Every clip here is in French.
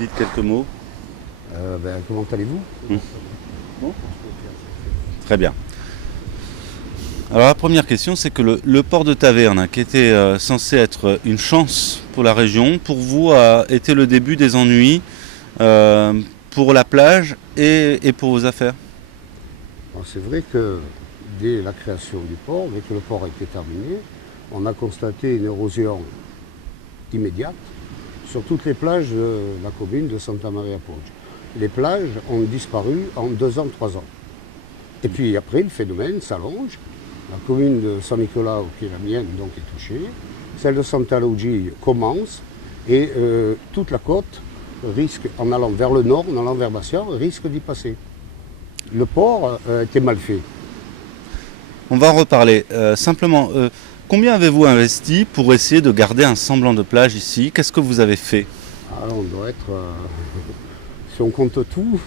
Dites quelques mots. Comment allez-vous? Bon. Très bien. Alors la première question, c'est que le port de Taverne, qui était censé être une chance pour la région, pour vous a été le début des ennuis pour la plage et pour vos affaires. C'est vrai que dès la création du port, dès que le port a été terminé, on a constaté une érosion immédiate sur toutes les plages de la commune de Santa Maria Poggio. Les plages ont disparu en 2 ans, 3 ans. Et puis après, le phénomène s'allonge. La commune de San Nicolao, qui est la mienne, donc est touchée. Celle de Santa Lucia commence. Et toute la côte risque, en allant vers le nord, en allant vers Bastia, risque d'y passer. Le port était mal fait. On va en reparler. Simplement, combien avez-vous investi pour essayer de garder un semblant de plage ici? Qu'est-ce que vous avez fait? Alors on doit être... si on compte tout,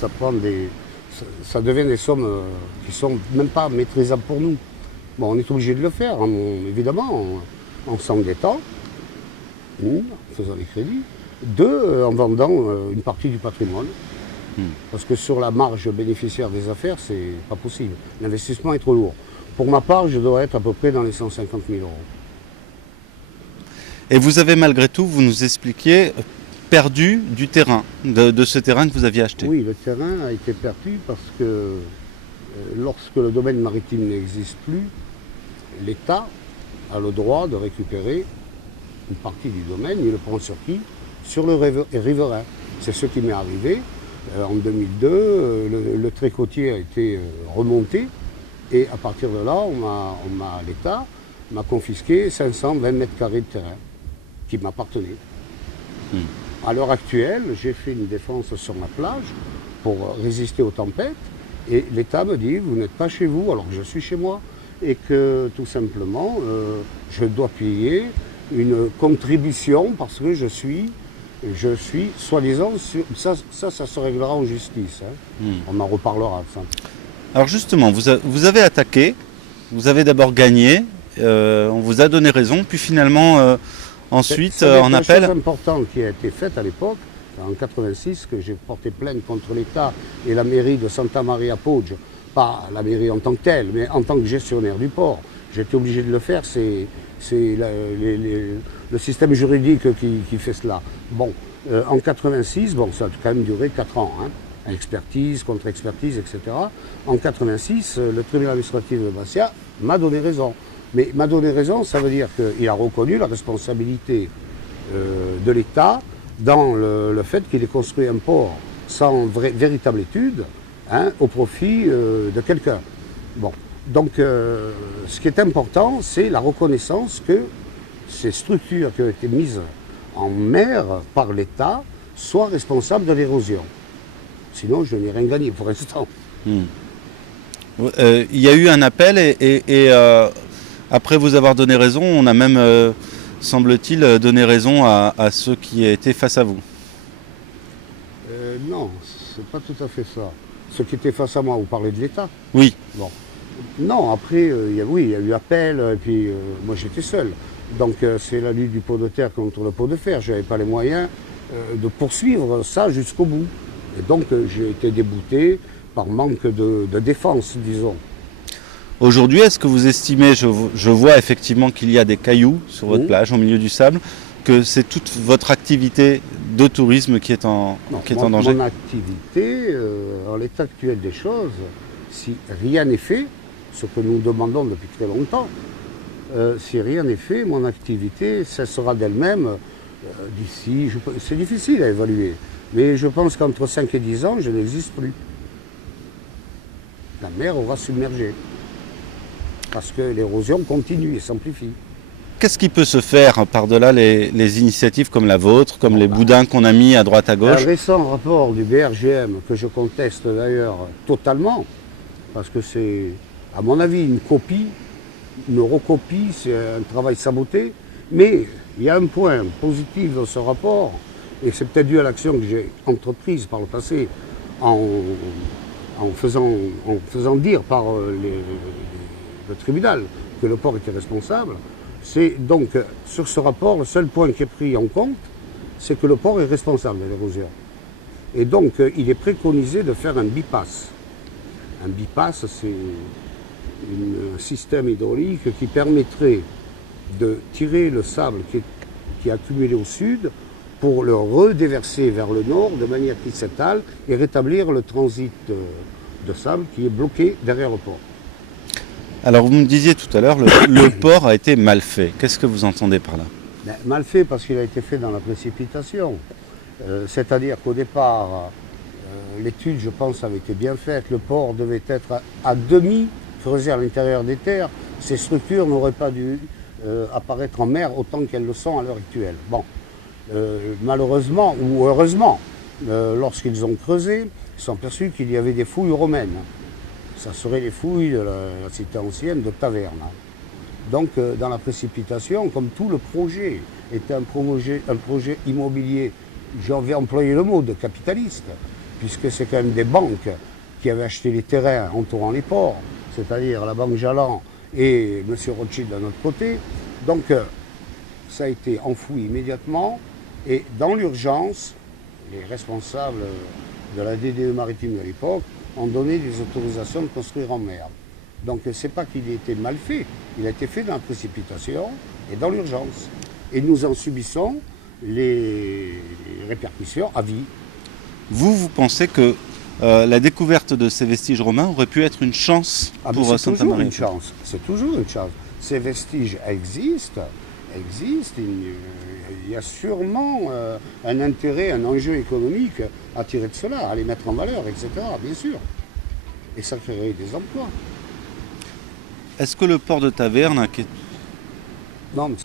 ça devient des sommes qui sont même pas maîtrisables pour nous. Bon, on est obligé de le faire, hein, évidemment, en s'endettant, en faisant les crédits, en vendant une partie du patrimoine. Parce que sur la marge bénéficiaire des affaires, c'est pas possible. L'investissement est trop lourd. Pour ma part, je dois être à peu près dans les 150 000 euros. Et vous avez malgré tout, vous nous expliquiez, perdu du terrain, de ce terrain que vous aviez acheté. Oui, le terrain a été perdu parce que lorsque le domaine maritime n'existe plus, l'État a le droit de récupérer une partie du domaine. Il le prend sur qui? Sur le riverain. C'est ce qui m'est arrivé. En 2002, le trait côtier a été remonté et à partir de là, l'État m'a confisqué 520 mètres carrés de terrain qui m'appartenaient. À l'heure actuelle, j'ai fait une défense sur ma plage pour résister aux tempêtes et l'État me dit vous n'êtes pas chez vous alors que je suis chez moi et que tout simplement je dois payer une contribution parce que je suis soi-disant, ça se réglera en justice. Hein. On en reparlera de ça. Alors justement, vous avez attaqué, vous avez d'abord gagné, on vous a donné raison, puis finalement, ensuite, en appel... C'est une chose importante qui a été faite à l'époque, en 86, que j'ai porté plainte contre l'État et la mairie de Santa Maria Poggio, pas la mairie en tant que telle, mais en tant que gestionnaire du port. J'étais obligé de le faire, c'est le système juridique qui fait cela. Bon, en 86, bon, ça a quand même duré 4 ans, hein, expertise, contre-expertise, etc. En 86, le tribunal administratif de Bastia m'a donné raison. Mais m'a donné raison, ça veut dire qu'il a reconnu la responsabilité de l'État dans le fait qu'il ait construit un port sans véritable étude, hein, au profit de quelqu'un. Bon. Donc, ce qui est important, c'est la reconnaissance que ces structures qui ont été mises en mer par l'État soient responsables de l'érosion. Sinon, je n'ai rien gagné pour l'instant. Il y a eu un appel et après vous avoir donné raison, on a même, semble-t-il, donné raison à ceux qui étaient face à vous. Non, c'est pas tout à fait ça. Ceux qui étaient face à moi, vous parlez de l'État? Oui. Bon. Non, après, il y a eu appel, et puis moi j'étais seul. Donc c'est la lutte du pot de terre contre le pot de fer. Je n'avais pas les moyens de poursuivre ça jusqu'au bout. Et donc j'ai été débouté par manque de défense, disons. Aujourd'hui, est-ce que vous estimez, je vois effectivement qu'il y a des cailloux sur votre plage, au milieu du sable, que c'est toute votre activité de tourisme qui est en danger? Mon activité, en l'état actuel des choses, si rien n'est fait, ce que nous demandons depuis très longtemps, si rien n'est fait, mon activité cessera d'elle-même d'ici, c'est difficile à évaluer, mais je pense qu'entre 5 et 10 ans, je n'existe plus. La mer aura submergé, parce que l'érosion continue et s'amplifie. Qu'est-ce qui peut se faire par-delà les initiatives comme la vôtre, comme les boudins qu'on a mis à droite à gauche? Un récent rapport du BRGM, que je conteste d'ailleurs totalement, parce que c'est, à mon avis, une copie, une recopie, c'est un travail saboté. Mais il y a un point positif dans ce rapport, et c'est peut-être dû à l'action que j'ai entreprise par le passé en faisant dire par le tribunal que le port était responsable. C'est donc, sur ce rapport, le seul point qui est pris en compte, c'est que le port est responsable de l'érosion. Et donc, il est préconisé de faire un bypass. Un bypass, c'est un système hydraulique qui permettrait de tirer le sable qui est accumulé au sud pour le redéverser vers le nord de manière qu'il s'étale et rétablir le transit de sable qui est bloqué derrière le port. Alors vous me disiez tout à l'heure, le port a été mal fait. Qu'est-ce que vous entendez par là? Mal fait parce qu'il a été fait dans la précipitation. C'est-à-dire qu'au départ, l'étude, je pense, avait été bien faite. Le port devait être à demi creusé à l'intérieur des terres. Ces structures n'auraient pas dû apparaître en mer autant qu'elles le sont à l'heure actuelle. Bon, malheureusement ou heureusement, lorsqu'ils ont creusé, ils sont aperçus qu'il y avait des fouilles romaines. Ça serait les fouilles de la cité ancienne de Taverne. Donc, dans la précipitation, comme tout le projet était un projet immobilier, j'avais employé le mot de capitaliste, puisque c'est quand même des banques qui avaient acheté les terrains entourant les ports, c'est-à-dire la Banque Jalland et M. Rothschild de notre côté. Donc, ça a été enfoui immédiatement, et dans l'urgence, les responsables de la DDE maritime de l'époque ont donné des autorisations de construire en mer. Donc c'est pas qu'il ait été mal fait, il a été fait dans la précipitation et dans l'urgence. Et nous en subissons les répercussions à vie. Vous pensez que la découverte de ces vestiges romains aurait pu être une chance pour Santa Maria? C'est toujours une chance. Ces vestiges existent. Il y a sûrement un intérêt, un enjeu économique à tirer de cela, à les mettre en valeur, etc. Bien sûr. Et ça créerait des emplois. Est-ce que le port de Taverne, Non, mais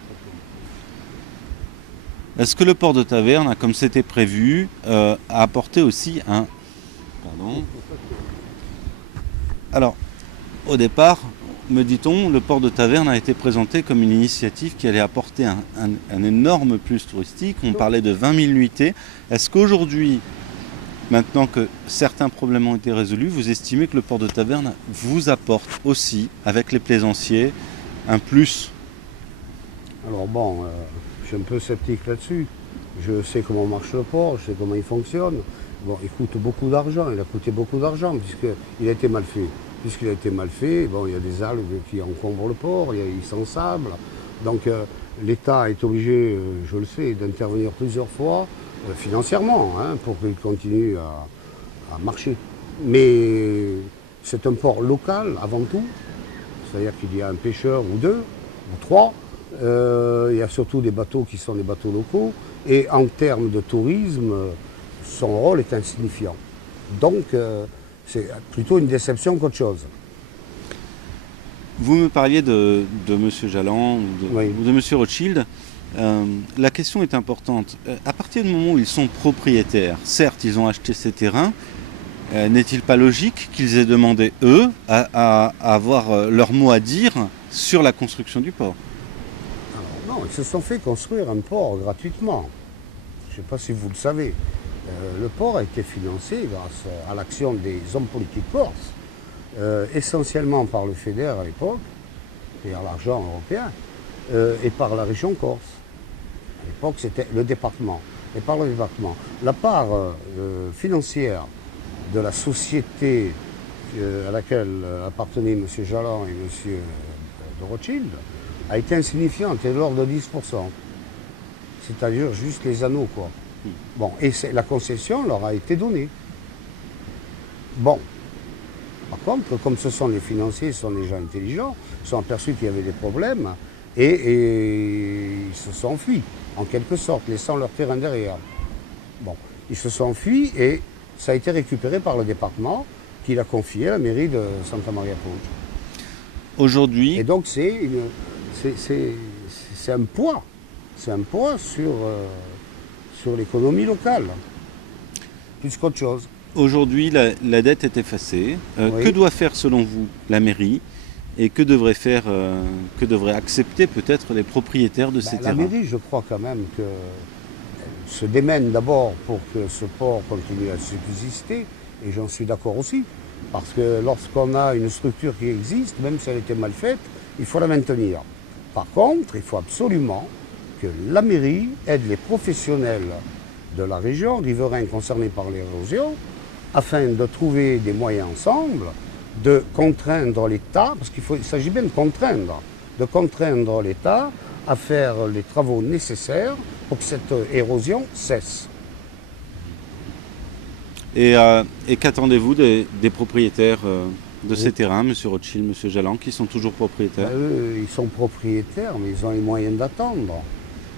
est-ce que le port de Taverne, comme c'était prévu, a apporté aussi un... Pardon. Alors, au départ, me dit-on, le port de Taverne a été présenté comme une initiative qui allait apporter un énorme plus touristique. On parlait de 20 000 nuitées. Est-ce qu'aujourd'hui, maintenant que certains problèmes ont été résolus, vous estimez que le port de Taverne vous apporte aussi, avec les plaisanciers, un plus? Alors bon, je suis un peu sceptique là-dessus. Je sais comment marche le port, je sais comment il fonctionne. Bon, il coûte beaucoup d'argent, il a coûté beaucoup d'argent puisqu'il a été mal fait. Puisqu'il a été mal fait, bon, il y a des algues qui encombrent le port, il s'ensable. Donc l'État est obligé, je le sais, d'intervenir plusieurs fois, financièrement, pour qu'il continue à marcher. Mais c'est un port local avant tout, c'est-à-dire qu'il y a un pêcheur ou deux, ou trois. Il y a surtout des bateaux qui sont des bateaux locaux. Et en termes de tourisme, son rôle est insignifiant. Donc, c'est plutôt une déception qu'autre chose. Vous me parliez de M. Jalland Oui. ou de M. Rothschild. La question est importante. À partir du moment où ils sont propriétaires, certes, ils ont acheté ces terrains, n'est-il pas logique qu'ils aient demandé, eux, à avoir leur mot à dire sur la construction du port? Alors, non, ils se sont fait construire un port gratuitement. Je ne sais pas si vous le savez. Le port a été financé grâce à l'action des hommes politiques corses, essentiellement par le FEDER à l'époque, c'est-à-dire l'argent européen, et par la région corse. À l'époque, c'était le département. Et par le département. La part financière de la société à laquelle appartenaient M. Jalland et M. de Rothschild a été insignifiante, et de l'ordre de 10%. C'est-à-dire juste les anneaux, quoi. Bon, et la concession leur a été donnée. Bon. Par contre, comme ce sont les financiers, ce sont des gens intelligents, ils sont aperçus qu'il y avait des problèmes et ils se sont enfuis, en quelque sorte, laissant leur terrain derrière. Bon, ils se sont enfuis et ça a été récupéré par le département qui l'a confié à la mairie de Santa Maria Ponte. Aujourd'hui... Et donc c'est un poids. C'est un poids sur l'économie locale, plus qu'autre chose. Aujourd'hui, la dette est effacée. Oui. Que doit faire, selon vous, la mairie? Et que devraient accepter peut-être les propriétaires de ces terrains? La mairie, je crois quand même que se démène d'abord pour que ce port continue à subsister, et j'en suis d'accord aussi. Parce que lorsqu'on a une structure qui existe, même si elle était mal faite, il faut la maintenir. Par contre, il faut absolument que la mairie aide les professionnels de la région, riverains concernés par l'érosion, afin de trouver des moyens ensemble, de contraindre l'État, parce qu'il s'agit bien de contraindre l'État à faire les travaux nécessaires pour que cette érosion cesse. Et qu'attendez-vous des propriétaires de ces terrains, M. Rothschild, M. Jalland, qui sont toujours propriétaires? Eux, ils sont propriétaires, mais ils ont les moyens d'attendre.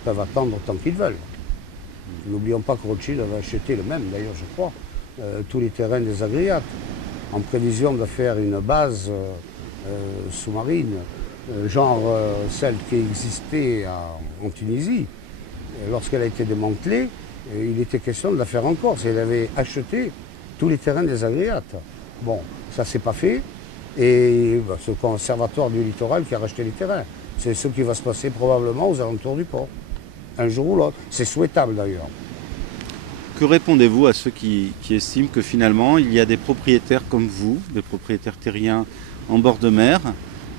Ils peuvent attendre tant qu'ils veulent. N'oublions pas que Rothschild avait acheté le même, d'ailleurs, je crois, tous les terrains des Agriates, en prévision de faire une base sous-marine, genre celle qui existait en Tunisie. Lorsqu'elle a été démantelée, il était question de la faire en Corse. Il avait acheté tous les terrains des Agriates. Bon, ça s'est pas fait. Et ce conservatoire du littoral qui a racheté les terrains. C'est ce qui va se passer probablement aux alentours du port. Un jour ou l'autre. C'est souhaitable d'ailleurs. Que répondez-vous à ceux qui estiment que finalement il y a des propriétaires comme vous, des propriétaires terriens en bord de mer,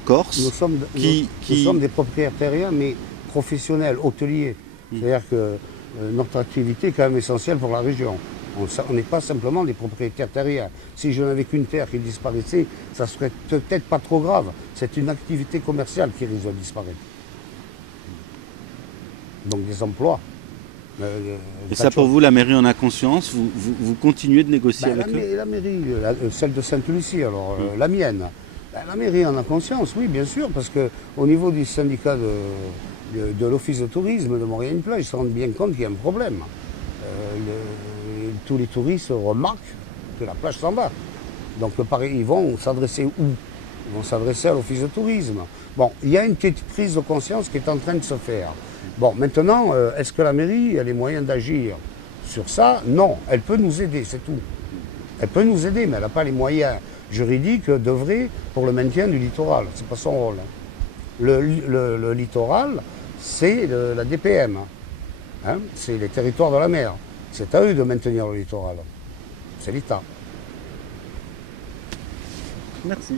corse, Nous sommes des propriétaires terriens, mais professionnels, hôteliers. C'est-à-dire que notre activité est quand même essentielle pour la région. On n'est pas simplement des propriétaires terriens. Si je n'avais qu'une terre qui disparaissait, ça serait peut-être pas trop grave. C'est une activité commerciale qui risque de disparaître. Donc des emplois. Et ça pour vous, la mairie en a conscience, vous continuez de négocier avec eux? La mairie, celle de Sainte-Lucie, alors la mienne. La mairie en a conscience, oui, bien sûr, parce qu'au niveau du syndicat de l'office de tourisme de Maurienne-Plage, ils se rendent bien compte qu'il y a un problème. Tous les touristes remarquent que la plage s'en va. Donc ils vont s'adresser où? Ils vont s'adresser à l'office de tourisme. Bon, il y a une petite prise de conscience qui est en train de se faire. Bon, maintenant, est-ce que la mairie a les moyens d'agir sur ça? Non, elle peut nous aider, c'est tout. Elle peut nous aider, mais elle n'a pas les moyens juridiques d'œuvrer pour le maintien du littoral. C'est pas son rôle. Le littoral, c'est la DPM. Hein, c'est les territoires de la mer. C'est à eux de maintenir le littoral. C'est l'État. Merci.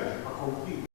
j'ai pas compris.